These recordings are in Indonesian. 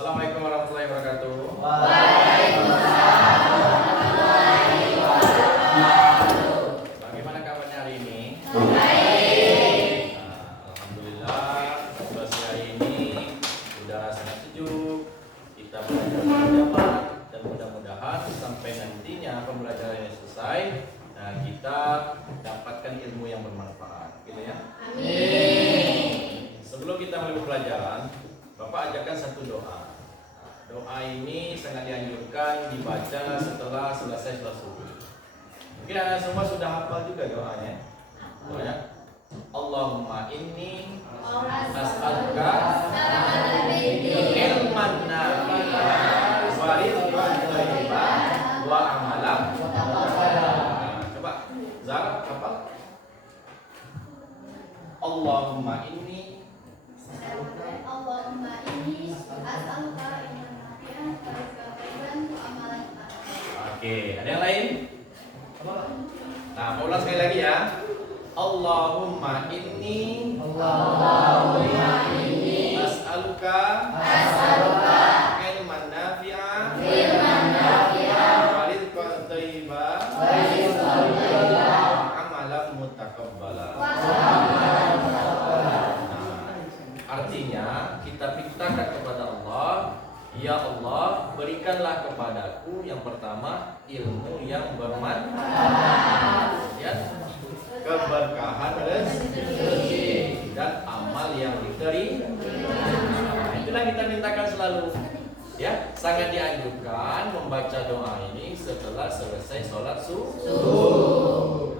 Assalamualaikum warahmatullahi wabarakatuh. Waalaikumsalam warahmatullahi wabarakatuh. Bagaimana kabarnya hari ini? Baik. Alhamdulillah, situasi hari ini udara sangat sejuk. Kita belajar berjamaah dan mudah-mudahan sampai nantinya pembelajaran ini selesai, nah kita dapatkan ilmu yang bermanfaat, gitu ya. Amin. Sebelum kita mulai pembelajaran, Bapak ajarkan satu doa. Doa ini sangat dianjurkan dibaca setelah selesai sholat subuh. Mungkin anda semua sudah hafal juga doanya. Doanya, Allahumma inni as'aluka ilman nafi'an wa rizqan thayyiban wa amalan mutaqabbalan. Coba Zara hafal. Allahumma inni as'aluka ilman nafi'an wa rizqan thayyiban wa amalan mutaqabbalan. Oke, ada yang lain? Nah, mau ulang sekali lagi ya. Allahumma inni as'aluka ilman nafi'an wa rizqan thayyiban wa amalan mutaqabbalan. Artinya kita mintakan kepada Allah, ya Allah, berikanlah kepadaku yang pertama ilmu yang bermanfaat, kemudian keberkahan rezeki dan amal yang diterima. Nah, itulah kita mintakan selalu. Ya, sangat dianjurkan membaca doa ini setelah selesai sholat subuh.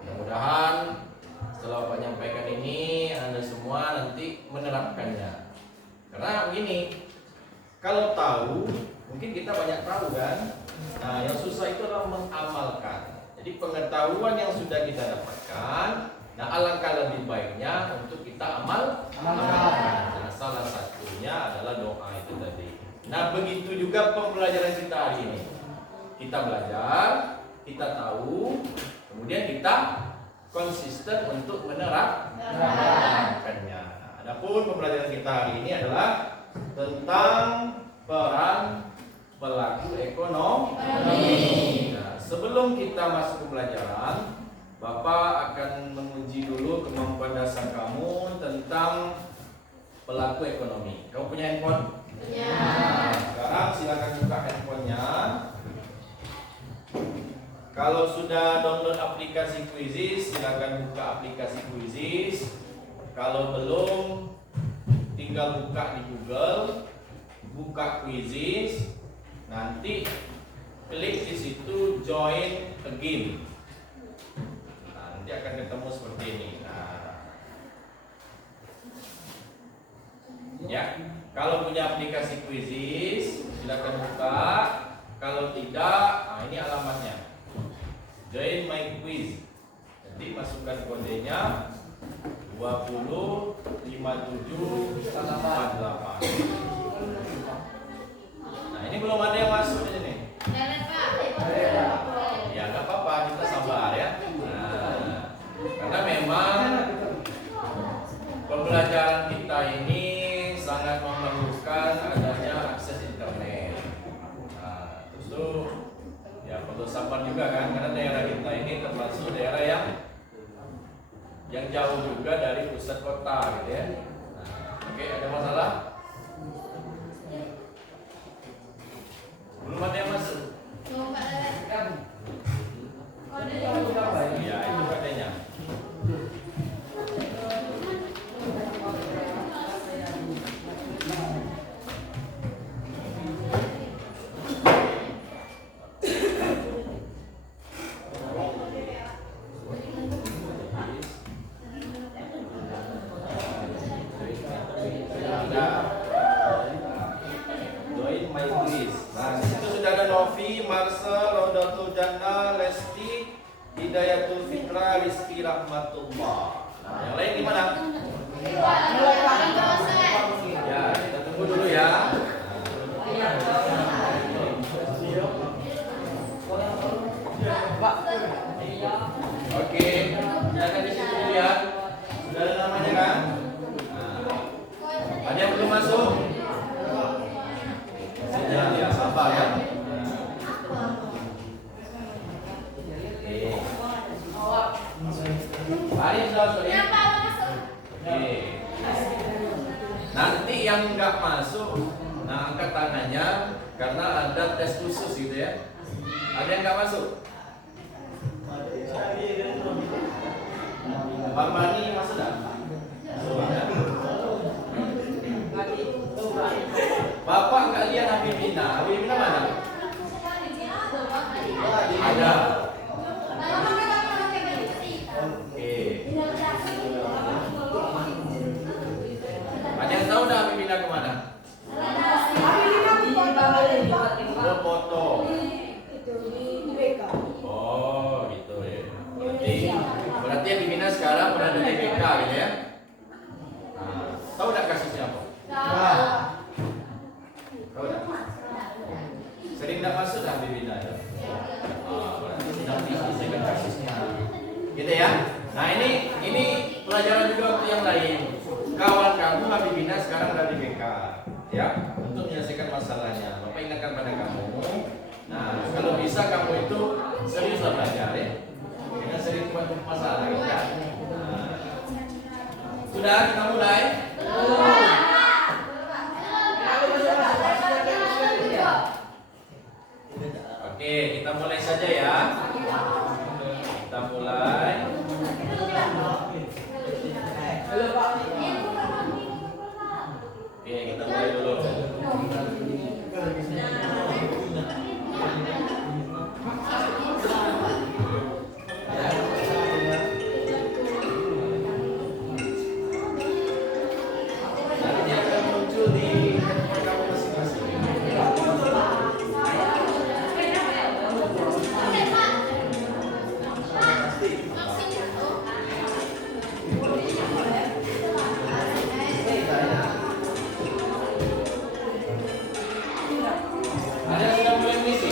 Mudah-mudahan setelah Bapak menyampaikan ini, Anda semua nanti menerapkannya. Karena begini, kalau tahu, mungkin kita banyak tahu kan. Nah, yang susah itu adalah mengamalkan. Jadi pengetahuan yang sudah kita dapatkan, nah alangkah lebih baiknya untuk kita amalkan. Nah, salah satunya adalah doa itu tadi. Nah, begitu juga pembelajaran kita hari ini. Kita belajar, kita tahu, kemudian kita konsisten untuk menerapkannya. Adapun pembelajaran kita hari ini adalah tentang peran pelaku ekonomi. Nah, sebelum kita masuk ke pembelajaran, Bapak akan menguji dulu kemampuan dasar kamu tentang pelaku ekonomi. Kamu punya handphone? Punya. Nah, sekarang silakan buka handphonenya. Kalau sudah download aplikasi Quizizz, silakan buka aplikasi Quizizz. Kalau belum, tinggal buka di Google, buka Quizizz, nanti klik di situ join again. Nah, nanti akan ketemu seperti ini. Nah, ya, kalau punya aplikasi Quizizz, silakan buka. Kalau tidak, nah ini alamatnya. Join my quiz. Jadi masukkan kodenya 205748. Nah, ini belum ada yang masuk di sini. Ya, nggak apa-apa, kita sabar ya. Nah, karena memang pembelajaran kita ini sangat memerlukan adanya akses internet. Nah, terus tuh ya perlu sabar juga kan, karena daerah kita ini termasuk daerah yang jauh juga dari pusat kota gitu ya. Nah, oke, ada masalah? Belum ada yang masuk? Ya, itu katanya. Join my quiz. Nah, di situ sudah ada Novi, Marcel, Rodatul Jannah, Lesti, Hidayatul Fitra, Rizky Rahmatullah. Nah, yang lain gimana? Ya, kita tunggu dulu ya. Oke, silakan di situ dilihat. Sudah ada namanya kan? Nah, ada yang belum masuk? nggak masuk, nah angkat tangannya karena ada tes khusus gitu ya. Ada yang nggak masuk? Bang Bani masuk nggak? Bapak nggak lihat Habib Bina. Habib Bina mana? Ada. Oke. Ada yang tahu nggak Habib Bina kemana? Ke foto. Oh gitu ya. Berarti Habib Bina sekarang berada di BK gitu ya. Nah, tahu nggak kasusnya apa? Tahu nggak? Sering nggak masuk dah Habib Bina ya? Berarti sedang diselesaikan kasusnya. Gitu ya. Nah ini pelajaran juga untuk yang lain. Kawan kamu Habib Bina sekarang ada di BK, ya, untuk menyelesaikan masalahnya. Bapak ingatkan pada kamu. Nah, kalau bisa kamu itu seriuslah belajar ya. Jangan sering buat masalah gitu ya. Nah, sudah kita mulai. Oke, kita mulai saja ya. Kita mulai. Oke, kita mulai dulu. Nanti akan muncul di handphone kamu masing-masing. Ada yang sudah mulai mengisi?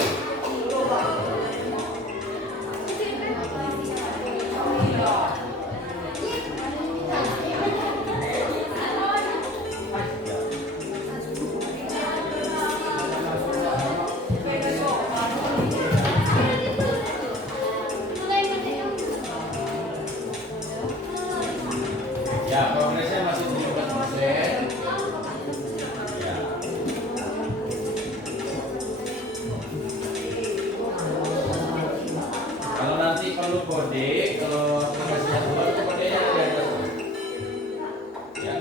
Ya, progresnya masih 17%. Ya. Kalau nanti perlu kode, kalau aplikasinya keluar itu kodenya ada di atas. Ya.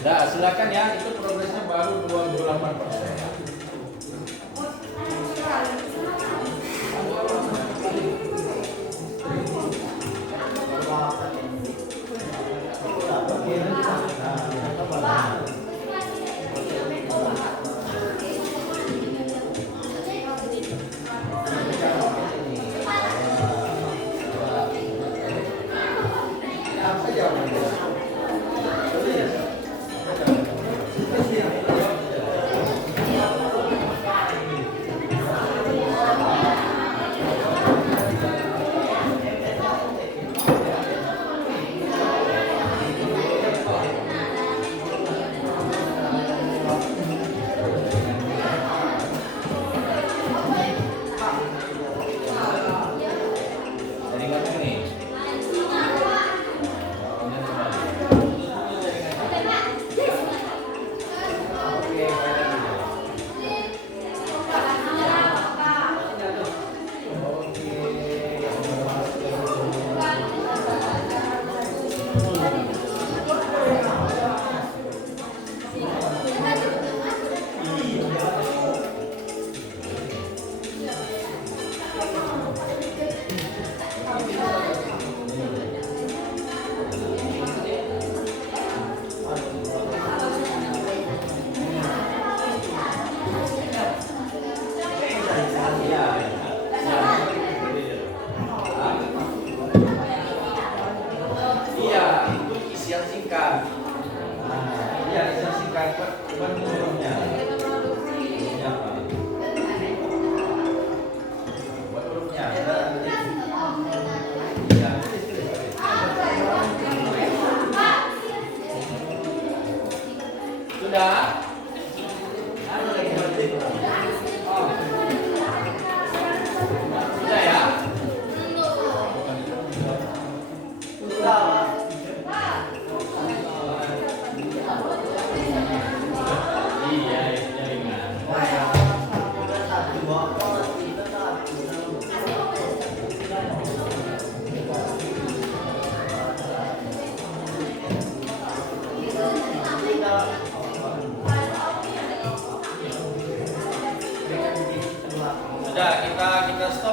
Nah, silakan ya, itu progresnya baru 28%.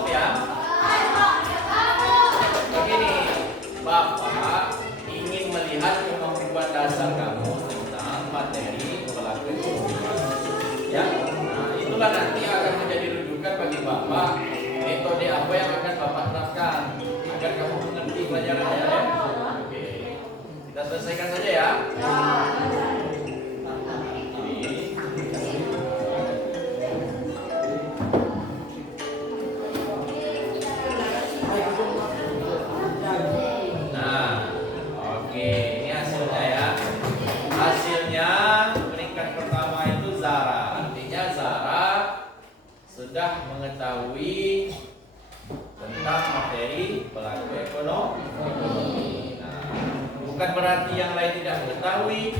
ya? Begini, Bapak ingin melihat kemampuan dasar kamu tentang materi berlaku ekonomi. Ya, nah, itulah nanti akan menjadi rujukan bagi Bapak metode apa yang akan Bapak terapkan agar kamu mengerti pelajarannya ya. Oke, kita selesaikan saja ya. Sudah mengetahui tentang materi pelaku ekonomi. Nah, bukan berarti yang lain tidak mengetahui,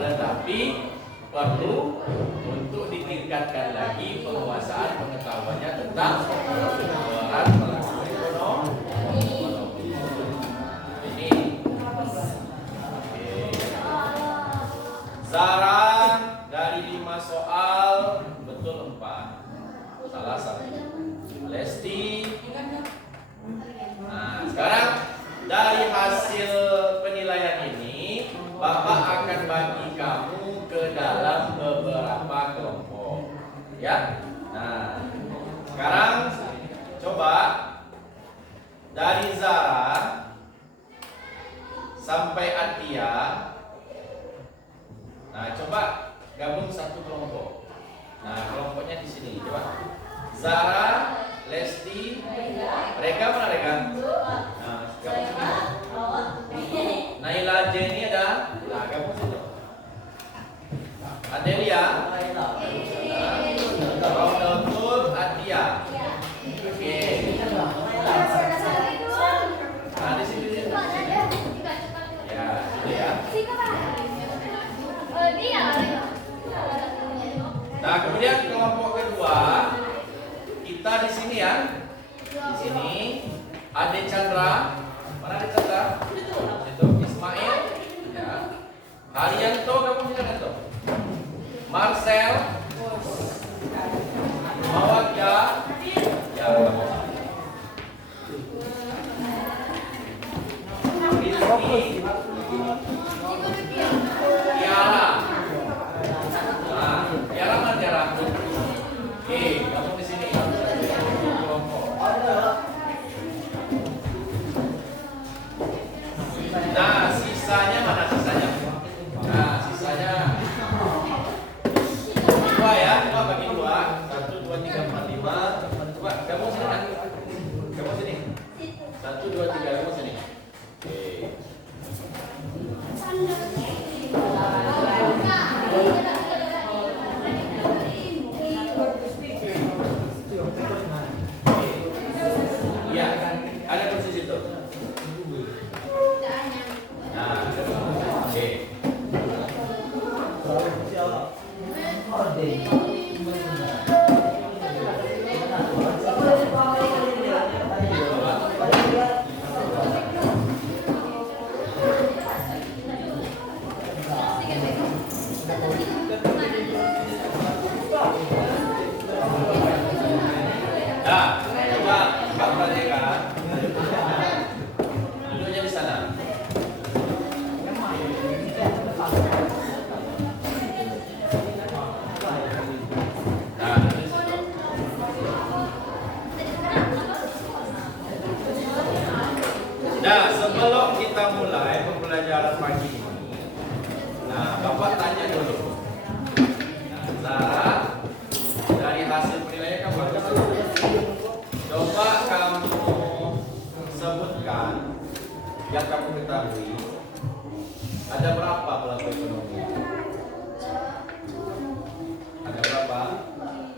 tetapi perlu untuk ditingkatkan lagi penguasaan pengetahuannya tentang peran pelaku ekonomi. Ini Zara dari 5 soal betul 4. Salah satu. Lesti. Nah, sekarang dari hasil penilaian ini, Bapak akan bagi kamu ke dalam beberapa kelompok. Ya. Nah, sekarang coba dari Zara sampai Atia. Nah, coba gabung satu kelompok. Nah, kelompoknya di sini, coba. Zara, Lesti, Rega mana Rega? Nah, gabung sini. Naila, Jenny ada? Nah, gabung sini. Adelia, Ronaldo, Atia. Oke. Nah, di sini. Ya, itu ya. Nah, kemudian kelompok kedua kita di sini ya. Di sini Ade Chandra. Mana Ade Chandra? Itu Ismail. Ya. Haryanto, kamu bisa Haryanto. Marcel. Mawakya. Ya, kamu. Rizky. Tiara. Tiara mana Tiara? Oke, kamu di sini. Nah, sisanya mana sisanya? Nah, sisanya dua ya, dua bagi dua. 1, 2, 3, 4, 5. Coba kamu sini kan? Kamu sini. 1, 2, 3, kamu sini. Oke. Iya, ada kursi situ. Nah, oke. Nah, coba Mbak Pradeka duduknya di sana. Nah, di situ. Nah, sebelum kita mulai pembelajaran pagi ini, nah, Bapak tanya dulu. Nah, Zara, dari hasil penilaian kamu bagus. Coba kamu sebutkan yang kamu ketahui. Ada berapa pelaku ekonomi? Ada berapa?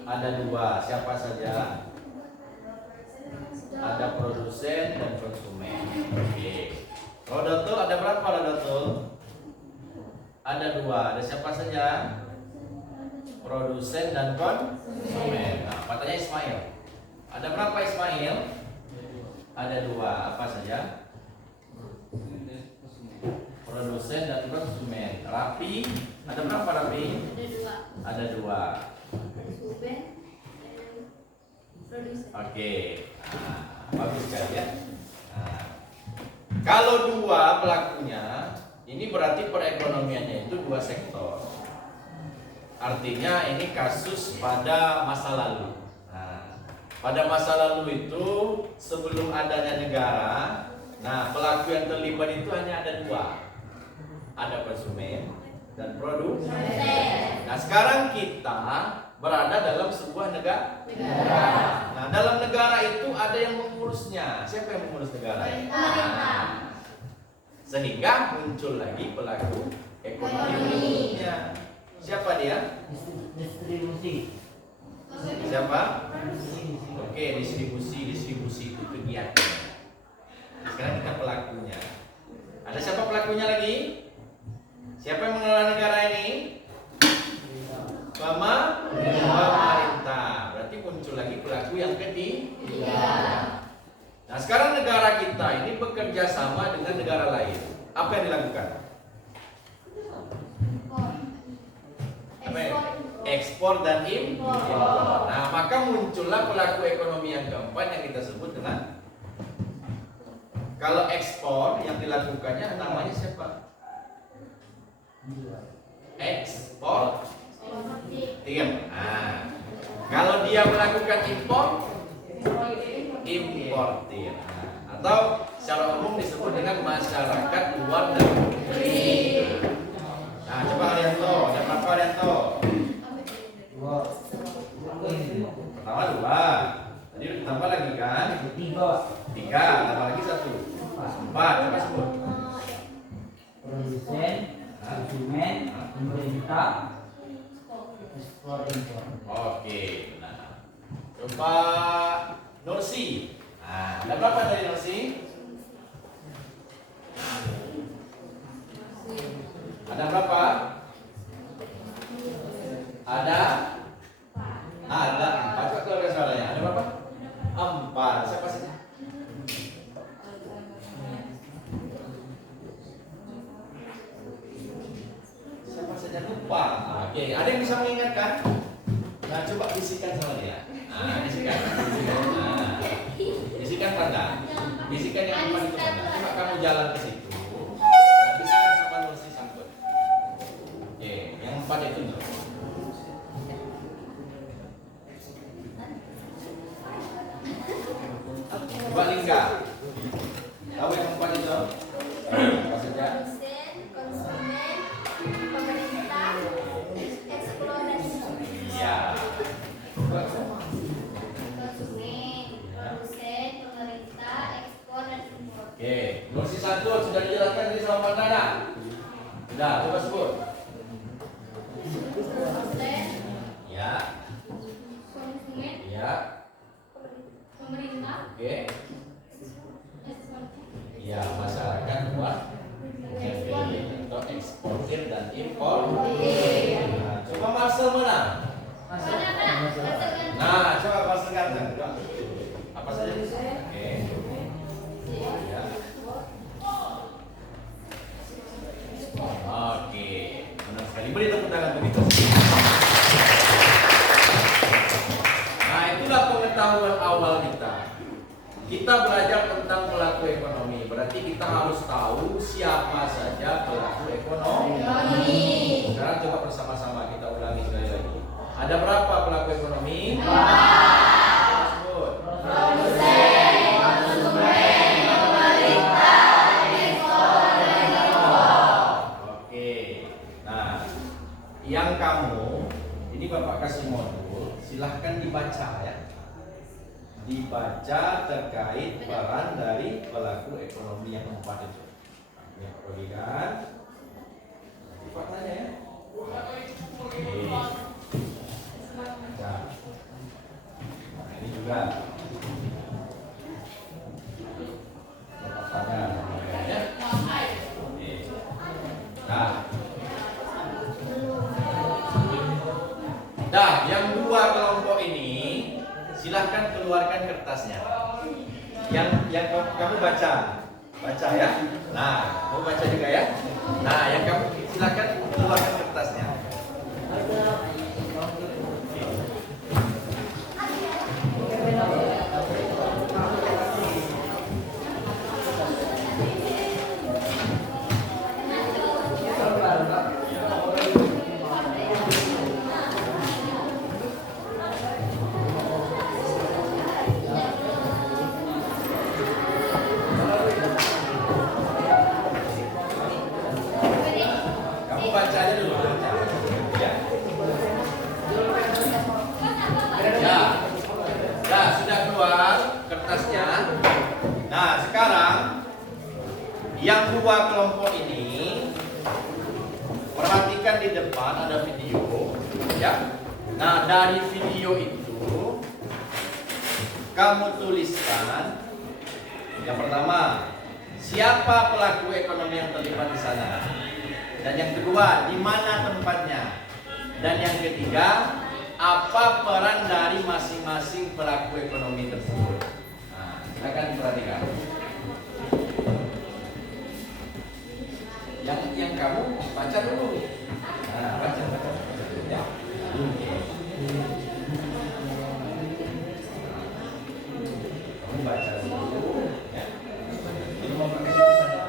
Ada 2. Siapa saja? Ada produsen dan konsumen. Oke. Rodotul ada berapa rodotul? Ada 2. Ada siapa saja? Produsen dan konsumen. Nah, katanya Ismail. Ada berapa Ismail? Ada 2. Apa saja? Produsen dan konsumen. Rapi. Ada berapa Rapi? Ada 2. Ada 2. Produsen. Oke, nah, bagus sekali ya. Nah, kalau dua pelakunya, ini berarti perekonomiannya itu dua sektor. Artinya ini kasus pada masa lalu. Nah, pada masa lalu itu sebelum adanya negara, nah pelaku yang terlibat itu hanya ada dua, ada konsumen dan produsen. Nah sekarang kita berada dalam sebuah negara. Nah dalam negara itu ada yang mengurusnya. Siapa yang mengurus negara? Nah, sehingga muncul lagi pelaku ekonomi berikutnya. Siapa dia? Distribusi. Siapa? Oke, distribusi itu kegiatan. Sekarang kita pelakunya. Ada siapa pelakunya lagi? Siapa yang mengelola negara ini? Pemerintah. Berarti muncul lagi pelaku yang ketiga. Nah, sekarang negara kita ini bekerja sama dengan negara lain. Apa yang dilakukan? Ekspor dan impor. Nah, maka muncullah pelaku ekonomi yang keempat yang kita sebut dengan, kalau ekspor yang dilakukannya namanya siapa? Ekspor. Nah, kalau dia melakukan impor, importir. Nah, atau secara umum disebut dengan masyarakat luar negeri. Nah, coba Arianto, ada berapa Arianto? Pertama dua, tadi ditambah lagi kan? Tiga, tambah lagi satu, empat. Coba sebut. Produsen, konsumen, pemerintah, ekspor impor. Oke, nah, coba Nursi. Nah, ada berapa dari Nursi? Ada berapa? Ada empat. Coba keluarkan suaranya. Ada berapa? Empat. Siapa sih? Siapa saja lupa. Oke, ada yang bisa mengingatkan? Nah, coba bisikan sama dia. Nah, bisikan. Nah, bisikan tanda. Bisikan yang empat itu tanda. Coba kamu jalan ke situ. Nah, bisikan sama Nursi sangkut. Oke, yang empat itu tuh. Coba Lingga. Tahu yang empat itu? Apa saja? Produsen, konsumen, pemerintah, eksplorasi. Iya. Konsumen, produsen, pemerintah, ekspor dan impor. Oke, Nursi satu sudah dijelaskan tadi sama Pak Nana. Sudah, coba sebut. Produsen, Ya, konsumen, ya, pemerintah, oke. ekspor. Ya, masyarakat luar negeri atau eksportir dan impor. Nah, coba Marcel mana? Nah, coba Marcel katakan. Apa saja? Oke. Ya. Oke, benar sekali. Beri tepuk tangan untuk itu. Nah, itulah pengetahuan awal kita. Kita belajar tentang pelaku ekonomi. Berarti kita harus tahu siapa saja pelaku ekonomi. Sekarang coba bersama-sama kita ulangi sekali lagi. Ada berapa pelaku ekonomi? Sebut. Oke. Nah, yang kamu ini Bapak kasih modul, silahkan dibaca ya. Dibaca terkait peran dari pelaku ekonomi yang keempat itu. Yang perlu kan? Faktanya ya. Oke. Baca. Nah, ini juga. Faktanya. Ya. Oke. Nah. Nah, yang dua kelompok ini silahkan keluarkan kertasnya. Yang kamu baca ya. Nah, kamu baca juga ya. Nah, yang kamu silahkan keluarkan kertasnya. kedua kelompok ini perhatikan di depan ada video, ya. Nah, dari video itu kamu tuliskan yang pertama, siapa pelaku ekonomi yang terlibat di sana? Dan yang kedua, di mana tempatnya? Dan yang ketiga, apa peran dari masing-masing pelaku ekonomi tersebut? Nah, silakan diperhatikan. Yang kamu baca dulu. Nah, baca dulu ya. Kamu baca dulu ya. Ini mau pakai tulisannya.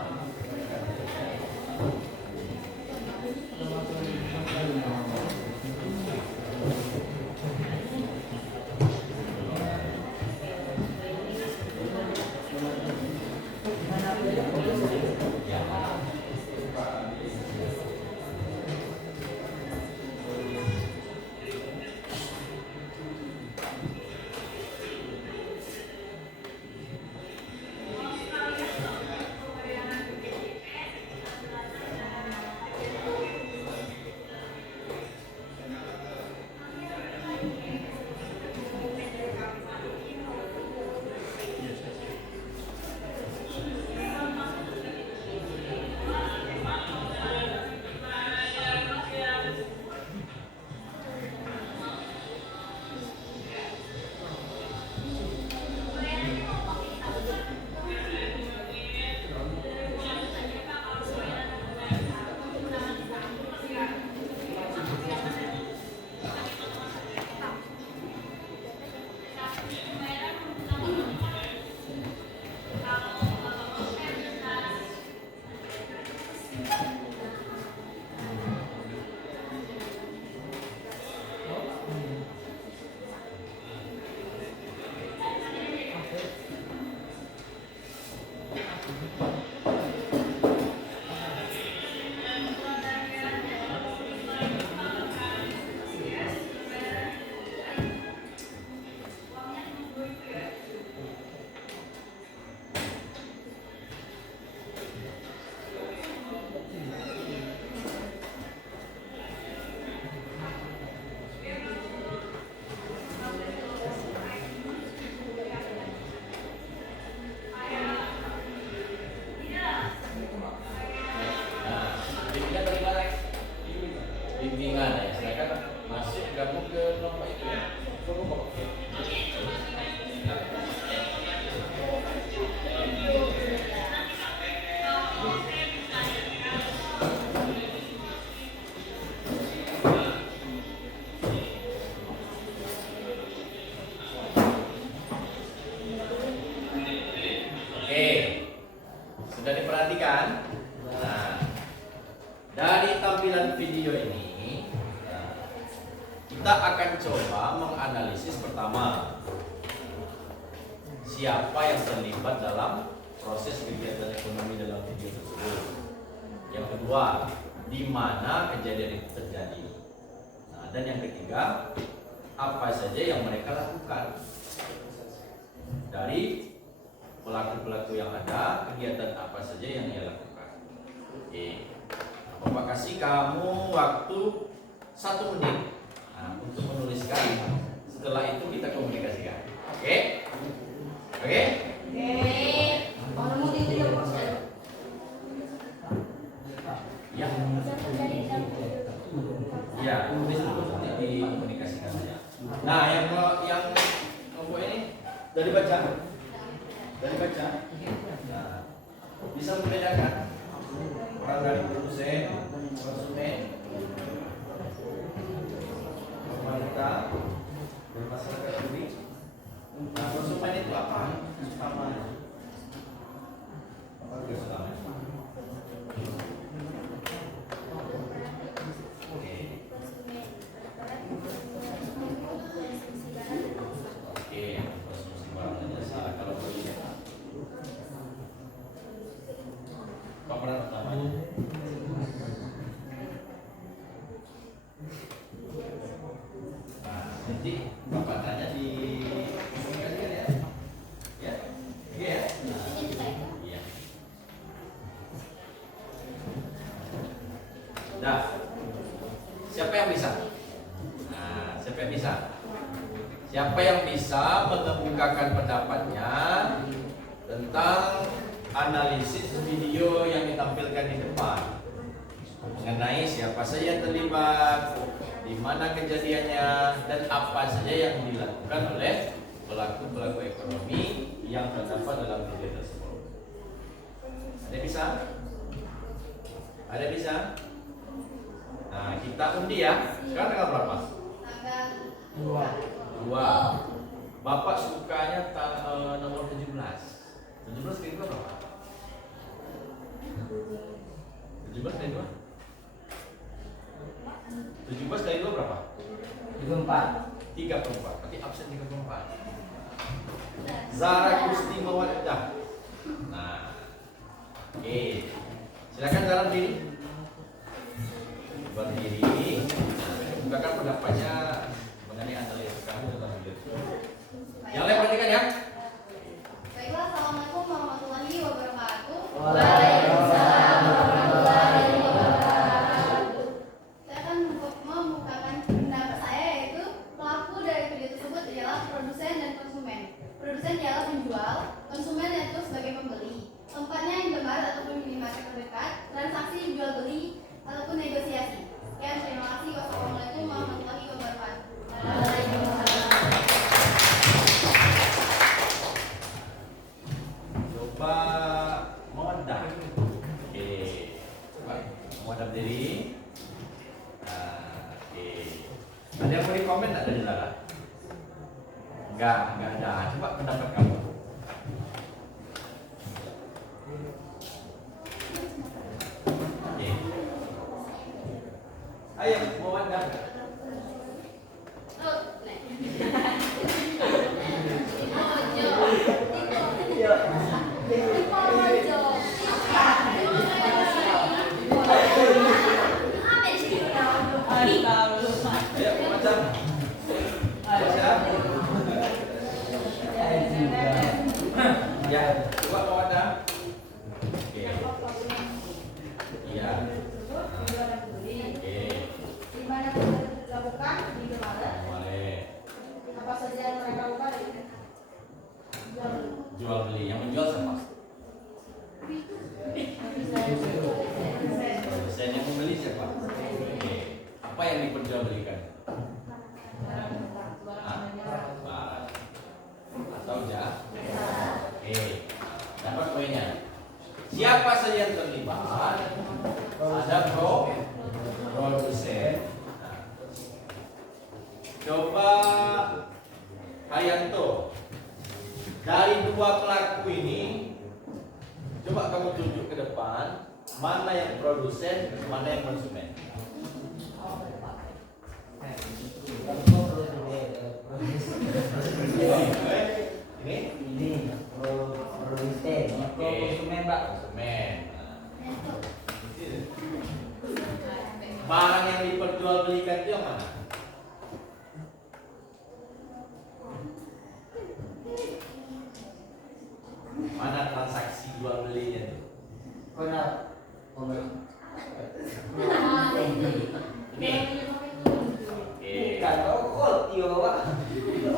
Bimbingan ya, silakan masuk gabung ke kelompok itu ya. Oke, sudah diperhatikan. Nah, dari tampilan video ini kita akan coba menganalisis pertama siapa yang terlibat dalam proses kegiatan ekonomi dalam video tersebut. Yang kedua, di mana kejadian itu terjadi. Nah, dan yang ketiga, apa saja yang mereka lakukan. Dari pelaku-pelaku yang ada, kegiatan apa saja yang ia lakukan. Oke. Bapak kasih kamu waktu 1 menit untuk menuliskan. Setelah itu kita komunikasikan. Oke? Oke? Ya. Ya, tulis dulu nanti dikomunikasikan saja. Nah, yang kelompok ini dari baca. Nah, bisa membedakan orang dari produsen, konsumen, wanita, dan masyarakat duit. Nah, konsumen itu apa? Sama. Apa itu sama? Oke, konsumsi barang dan jasa. Kalau boleh, pemeran utamanya. Nanti Bapak tanya di komunikasikan ya. Ya. Oke ya. Nah, iya. Siapa yang bisa mengemukakan pendapatnya tentang analisis video yang ditampilkan di depan mengenai siapa saja yang terlibat, di mana kejadiannya, dan apa saja yang dilakukan oleh pelaku-pelaku ekonomi yang terdapat dalam video tersebut. Ada bisa? Ada bisa? Nah, kita undi ya. Sekarang tanggal berapa? Tanggal 2. Bapak sukanya nomor 17. 17 kali 2 berapa? 17 kali 2? 17 kali 2 berapa? 34. 34. Berarti absen 34. Zara Gusti Mawaddah. Nah. Oke. Silakan Zara berdiri. Berdiri. Bukakan pendapatnya mengenai analisis kamu tentang video. Yang lain perhatikan ya. Baiklah, assalamualaikum warahmatullahi wabarakatuh. Waalaikumsalam warahmatullahi wabarakatuh. Saya akan memukakan pendapat saya, yaitu pelaku dari video tersebut ialah produsen dan konsumen. Produsen ialah penjual, konsumen yaitu sebagai pembeli. Tempatnya Indomaret ataupun minimarket terdekat, transaksi jual beli ataupun negosiasi. Sekian, terima kasih. Wassalamualaikum warahmatullahi wabarakatuh. Coba Mawaddah. Oke. Coba Mawaddah berdiri. Oke. Ada yang mau di-komen enggak dari Zara? Enggak ada. Coba pendapat kamu. Oke. Ayo Mawaddah. Ayo baca. Ya, coba Mawaddah. Oke. Iya. Oke. Di mana dilakukan di Indomaret? Boleh. Apa saja yang mereka lakukan? Jual beli. Yang menjual siapa? Produsen. Yang membeli siapa? Oke. Apa yang diperjualbelikan? Barang. Atau jasa? Oke. Dapat poinnya. Siapa saja yang terlibat? Ada produsen. Nah. Coba Hayanto, dari dua pelaku ini, coba kamu tunjuk ke depan mana yang produsen, mana yang konsumen. Ini Produsen. Konsumen, Pak. konsumen. Barang yang diperjualbelikan itu yang mana? Mana transaksi jual belinya itu? Ini. Oke.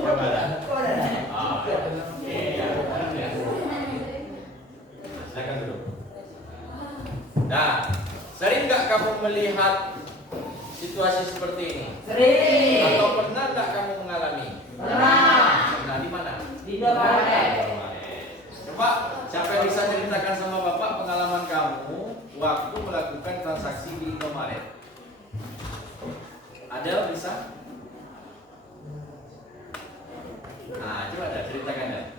Coba dah. Oke, ya. Silakan duduk. Nah, sering nggak kamu melihat situasi seperti ini? Sering. Atau pernah nggak kamu mengalami? Pernah. Pernah di mana? Di Indomaret. Coba siapa yang bisa ceritakan sama Bapak pengalaman kamu waktu melakukan transaksi di Indomaret? Ada bisa? Nah, coba ada ceritakan ya.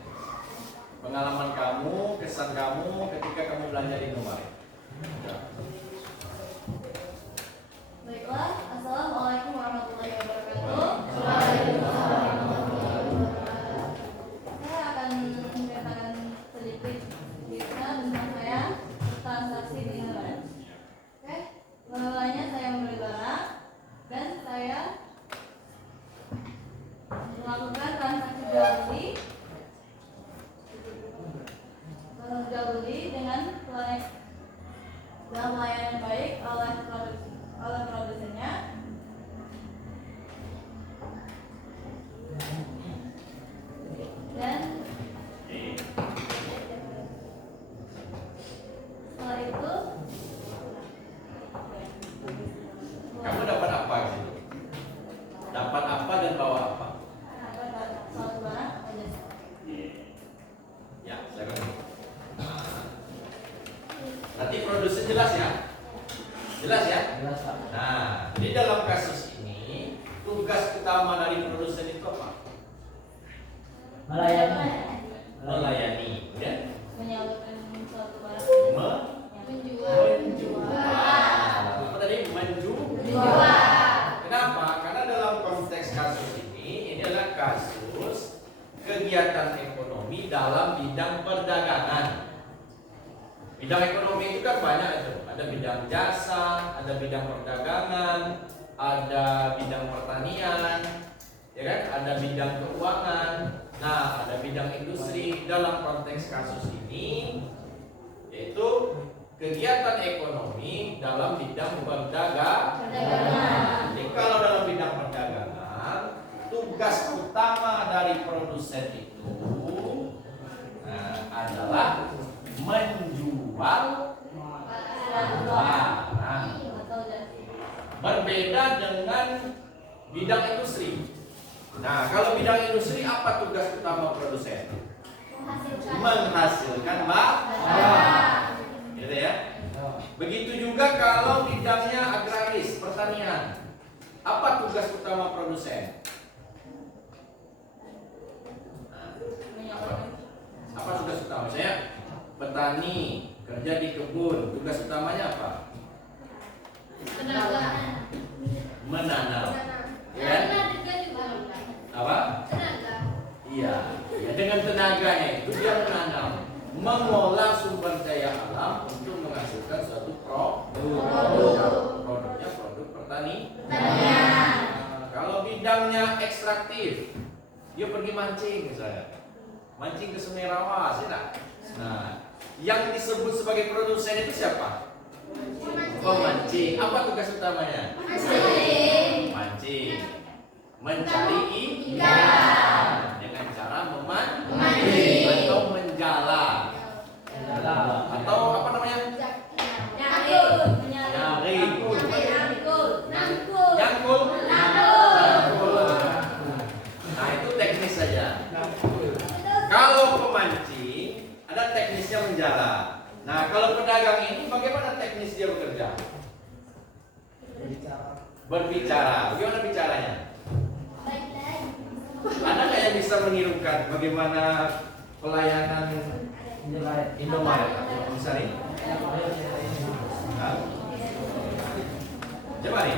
Pengalaman kamu, kesan kamu ketika kamu belanja di Indomaret. Baiklah, assalamualaikum warahmatullahi wabarakatuh. Saya akan menceritakan sedikit cerita tentang saya transaksi di Indomaret. Oke, mulanya saya membeli barang dan saya melakukan transaksi jual beli dengan Melayani. Melayani, ya. Menyalurkan suatu barang. Menjual. Apa tadi? Menjual. Kenapa? Karena dalam konteks kasus ini adalah kasus kegiatan ekonomi dalam bidang perdagangan. Bidang ekonomi itu kan banyak itu. Ada bidang jasa, ada bidang perdagangan, ada bidang pertanian, ya kan? Ada bidang keuangan. Nah, ada bidang industri. Dalam konteks kasus ini yaitu kegiatan ekonomi dalam bidang perdagangan. Jadi kalau dalam bidang perdagangan, tugas utama dari produsen itu adalah menjual barang. Berbeda dengan bidang industri. Nah, kalau bidang industri apa tugas utama produsen? Menghasilkan barang. Gitu ya. Begitu juga kalau bidangnya agraris, pertanian. Apa tugas utama produsen? Apa tugas utama? Saya petani, kerja di kebun. Tugas utamanya apa? Tenaga. Menanam. Ya? Apa? Tenaga. Iya. Ya, dengan tenaganya itu dia menanam, mengolah sumber daya alam untuk menghasilkan suatu produk. Produknya produk pertanian. Kalau bidangnya ekstraktif, dia pergi mancing misalnya, mancing ke Sungai Rawas, ya tak? Nah, yang disebut sebagai produsen itu siapa? Pemancing. Apa tugas utamanya? Mancing. Mencari ikan dengan cara memancing atau menjala atau apa namanya? Nyari. Nyangkul. Nah, itu teknis saja. Kalau pemancing ada teknisnya menjala. Nah, kalau pedagang ini bagaimana teknis dia bekerja? Berbicara. Bagaimana bicaranya? Ada nggak yang bisa menirukan bagaimana pelayanan Indomaret? Bisa nih? Nah. Coba nih.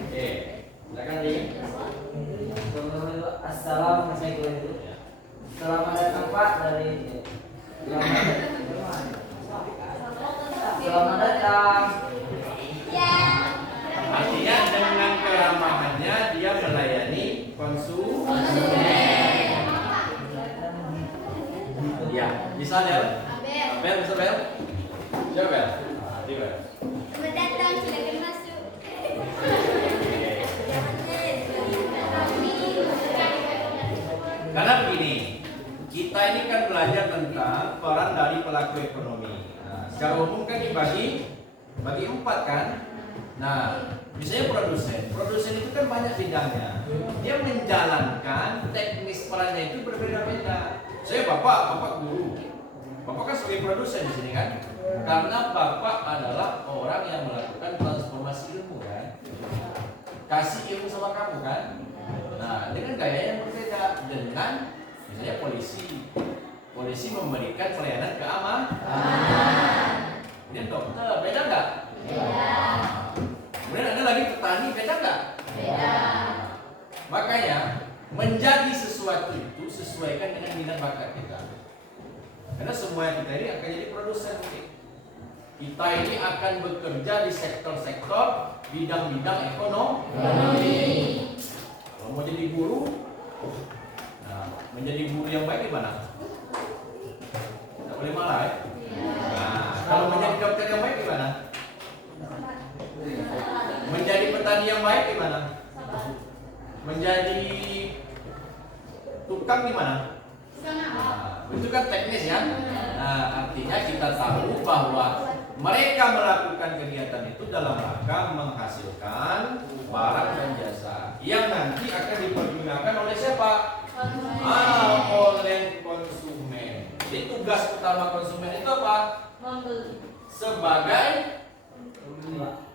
Oke, silakan nih. Assalamualaikum. Selamat datang Pak dari Selamat datang. Artinya dengan keramahannya dia melayani konsumen. Ya, bisa Bel? Bel, bisa Bel? Coba Bel. Coba. Selamat datang, silakan masuk. Karena begini, kita ini kan belajar tentang peran dari pelaku ekonomi. Nah, secara umum kan dibagi 4 kan. Nah, misalnya produsen itu kan banyak bidangnya. Dia menjalankan teknis perannya itu berbeda-beda. Saya bapak guru. Bapak kan sebagai produsen di sini kan. Karena bapak adalah orang yang melakukan transformasi ilmu kan. Kasih ilmu sama kamu kan. Nah, dengan gaya yang berbeda dengan misalnya polisi. Polisi memberikan pelayanan keamanan. Ini dokter, beda nggak? Beda. Kemudian ada lagi petani, beda nggak? Beda. Makanya menjadi sesuatu itu sesuaikan dengan minat bakat kita. Karena semua kita ini akan jadi produsen. Kita ini akan bekerja di sektor-sektor bidang-bidang ekonomi. Kalau mau jadi guru, nah, menjadi guru yang baik gimana? Tidak boleh marah ya? Nah, kalau menjadi dokter yang baik gimana? Menjadi petani yang baik gimana? Menjadi tukang gimana? Nah, itu kan teknis ya. Nah, artinya kita tahu bahwa mereka melakukan kegiatan itu dalam rangka menghasilkan barang dan jasa yang nanti akan dipergunakan oleh siapa? Oleh konsumen. Jadi tugas utama konsumen itu apa? Sebagai pengguna.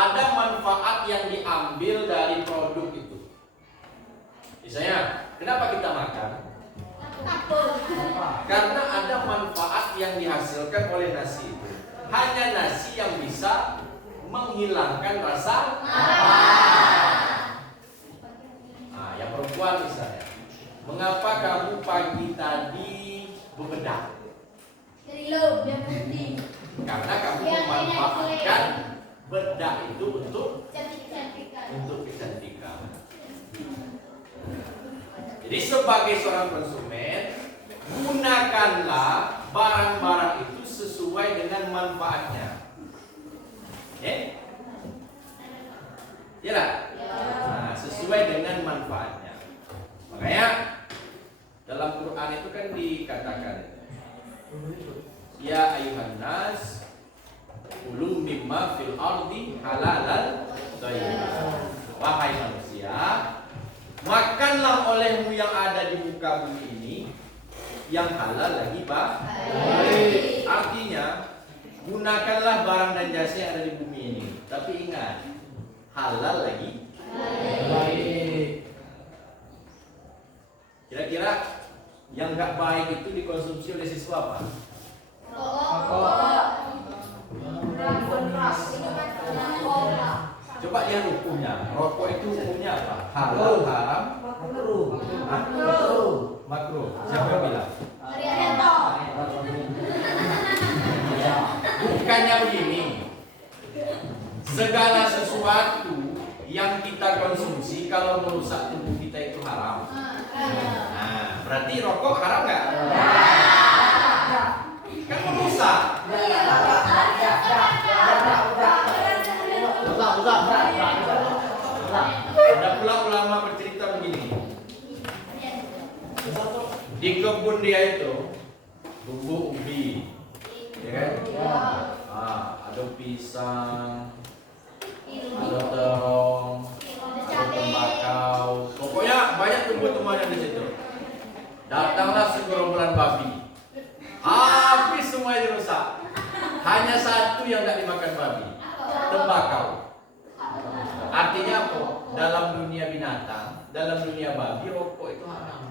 ada manfaat yang diambil dari produk itu. Misalnya, kenapa kita makan? Karena ada manfaat yang dihasilkan oleh nasi itu. Hanya nasi yang bisa menghilangkan rasa lapar. Nah, yang perempuan misalnya, mengapa kamu pagi tadi bebedak? Karena kamu memanfaatkan bedak itu untuk kecantikan. Jadi sebagai seorang konsumen, gunakanlah barang-barang itu sesuai dengan manfaatnya. Ya lah. Nah, sesuai dengan manfaatnya. Makanya dalam Quran itu kan dikatakan, ya ayuhan nas kulu mimma fil ardi halalan thayyiban. Wahai manusia, makanlah olehmu yang ada di muka bumi ini yang halal lagi baik. Artinya gunakanlah barang dan jasa yang ada di bumi ini. Tapi ingat, halal lagi baik. Kira-kira yang nggak baik itu dikonsumsi oleh siswa apa? Coba lihat hukumnya. Rokok itu hukumnya apa? Halal, haram, makruh. Siapa yang bilang? Bukannya begini. Segala sesuatu yang kita konsumsi kalau merusak tubuh kita itu haram. Nah, berarti rokok haram nggak? Kan merusak. Ada pula ulama bercerita begini. Di kebun dia itu tumbuh ubi, ya kan? Ada pisang, ada terong, ada tembakau. Pokoknya banyak tumbuh-tumbuhan di situ. Datanglah segerombolan babi. Habis semua dirusak. Hanya satu yang tidak dimakan babi, tembakau. Artinya apa? Dalam dunia binatang, dalam dunia babi, rokok itu haram.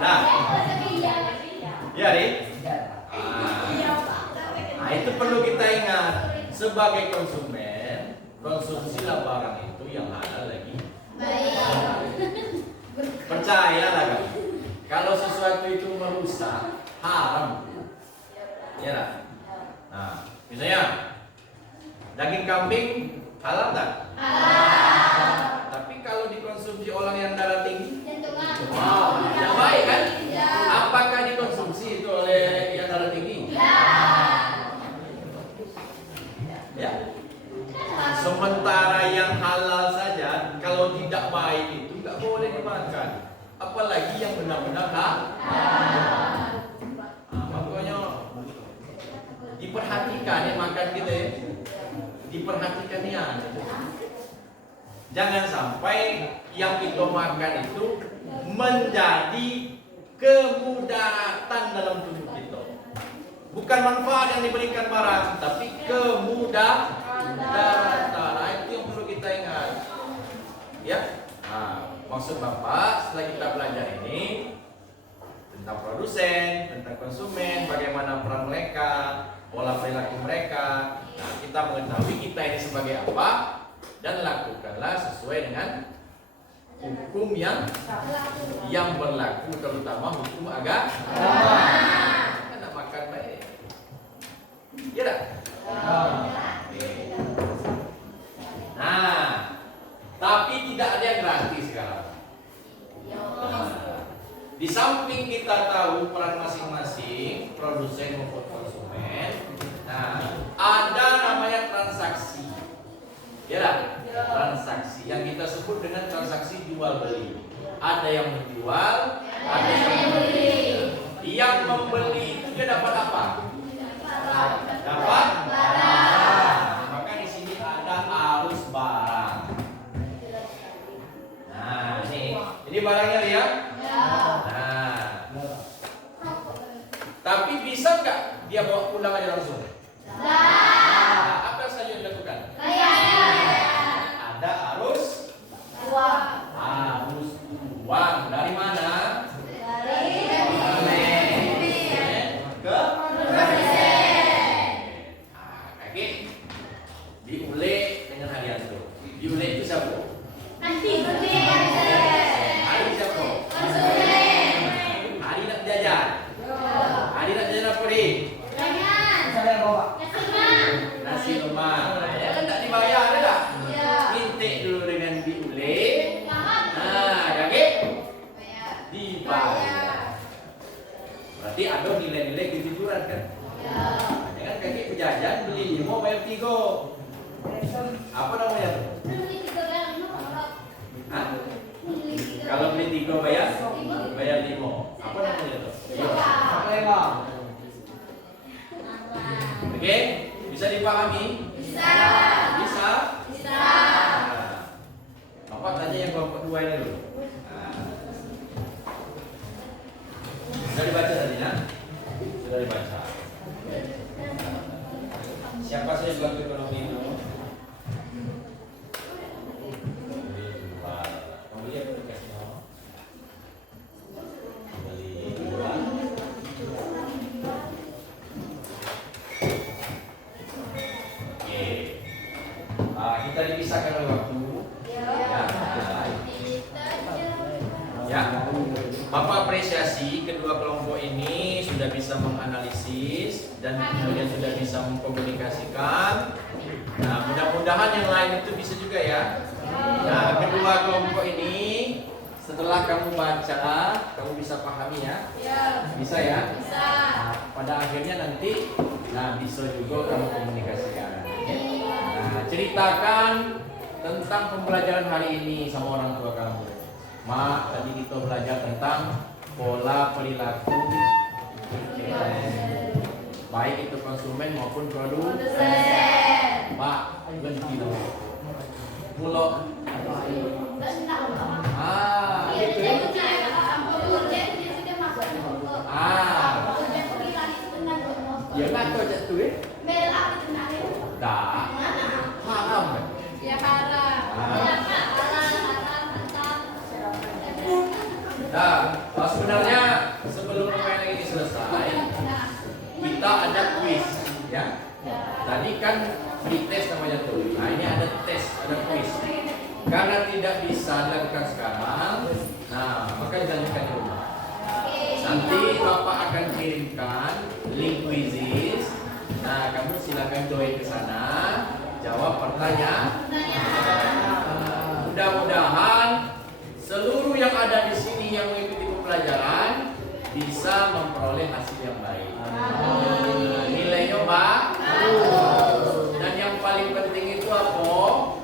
Nah, ya Rik. Nah, itu perlu kita ingat. Sebagai konsumen, konsumsilah barang itu yang halal lagi. Percayalah kan, kalau sesuatu itu merusak, haram. Ya lah. Nah, misalnya daging kambing halal tak? Halal. Tapi kalau dikonsumsi orang yang darah tinggi, tidak baik kan? Apakah dikonsumsi itu oleh yang darah tinggi? Ya. Sementara yang halal saja, kalau tidak baik itu nggak boleh dimakan. Apalagi yang benar-benar halal. Makanya diperhatikan ya makan kita ya. Diperhatikan ya. Jangan sampai yang kita makan itu menjadi kemudaratan dalam tubuh kita. Bukan manfaat yang diberikan barang, tapi kemudaratan. Nah, itu yang perlu kita ingat. Ya. Nah, maksud Bapak setelah kita belajar ini tentang produsen, tentang konsumen, bagaimana peran mereka, pola perilaku mereka. Nah, kita mengetahui kita ini sebagai apa dan lakukanlah sesuai dengan hukum yang berlaku, terutama hukum agama. Kita makan baik. Ya dah. Nah, tapi tidak ada yang gratis sekarang. Di samping kita tahu peran masing-masing produsen maupun konsumen, nah ada namanya transaksi, ya lah, transaksi yang kita sebut dengan transaksi jual beli. Ada yang menjual, ada yang membeli. Yang membeli itu dia dapat apa? Dapat barang. Maka di sini ada arus barang. Nah ini barangnya lihat. Nah, Tapi bisa nggak dia bawa pulang aja langsung? Nah, apa saja yang dilakukan? Ada arus uang dari mana? Ke kaki diule dengan Haryanto. Diule itu siapa? Hari siapa? Hari nak jajan. Hari nak jajan apa ni? Saya bawa. Nasi lemak. Ya kan tak dibayar dah tak? Mintik dulu dengan diule. Nah, kaki dibayar. Berarti ada nilai-nilai kejujuran kan? Jangan kaki pejajan beli 5 bayar 3. Apa namanya tuh? Hah? Kalau beli 3 bayar 5. Apa namanya tuh? Lema. Oke, bisa dipahami? Bisa. Nah, Bapak tanya yang kelompok 2 ini dulu. Sudah dibaca tadi ya? Sudah dibaca. Siapa saja pelaku ekonomi itu? Pembeli apa tiketnya? Pembeli 2. Oke. Kita dipisahkan oleh waktu. Ya. Bapak apresiasi kedua kelompok ini sudah bisa menganalisis dan kemudian sudah bisa mengkomunikasikan. Nah, mudah-mudahan yang lain itu bisa juga ya. Nah, kedua kelompok ini setelah kamu baca, kamu bisa pahami ya? Bisa ya? Nah, pada akhirnya nanti, bisa juga kamu komunikasikan. Nah, ceritakan tentang pembelajaran hari ini sama orang tua kamu. Mak, tadi kita belajar tentang pola perilaku baik itu konsumen maupun produsen. Mak, berhenti dulu. Mulok. Gitu ya. Ya nak kau jatuh ya? Dah. Haram kan? Nah, sebenarnya sebelum permainan ini selesai, kita ada kuis, ya. Tadi kan free test namanya tuh. Nah, ini ada tes, ada kuis. Karena tidak bisa dilakukan sekarang, maka dilanjutkan di rumah. Nanti Bapak akan kirimkan link quizzes. Nah, kamu silakan join ke sana, jawab pertanyaan. Mudah-mudahan seluruh yang ada di sini yang mengikuti pembelajaran bisa memperoleh hasil yang baik. Nilainya bagus. Dan yang paling penting itu apa?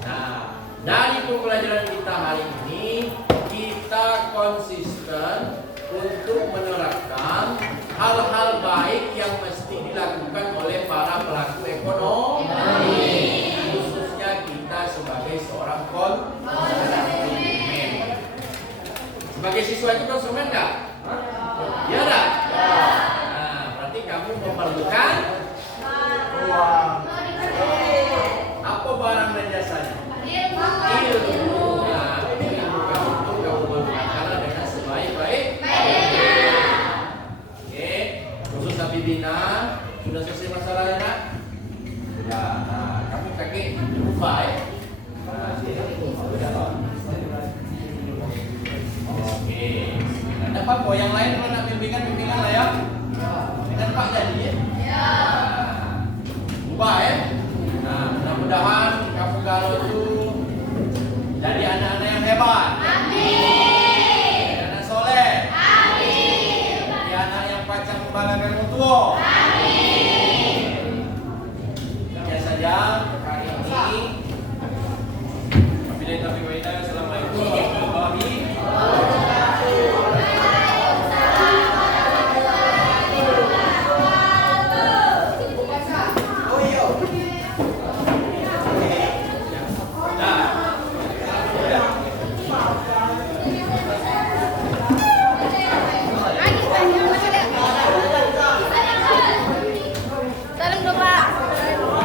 Nah, dari pembelajaran kita hari ini, kita konsisten untuk menerapkan hal-hal baik yang mesti dilakukan oleh para pelaku ekonomi, khususnya kita sebagai seorang konsumen. Sebagai siswa itu konsumen nggak? Iya nggak? Nah, berarti kamu memerlukan uang. Apa barang dan jasanya? Ilmu. Nah, ilmu kamu itu kamu menggunakannya dengan sebaik-baik. Oke, khusus Habibina sudah selesai masalahnya nak? Sudah. Nah, kamu kaki lupa ya? Oke. Ada apa? Yang lain kalau nak bimbingan lah ya.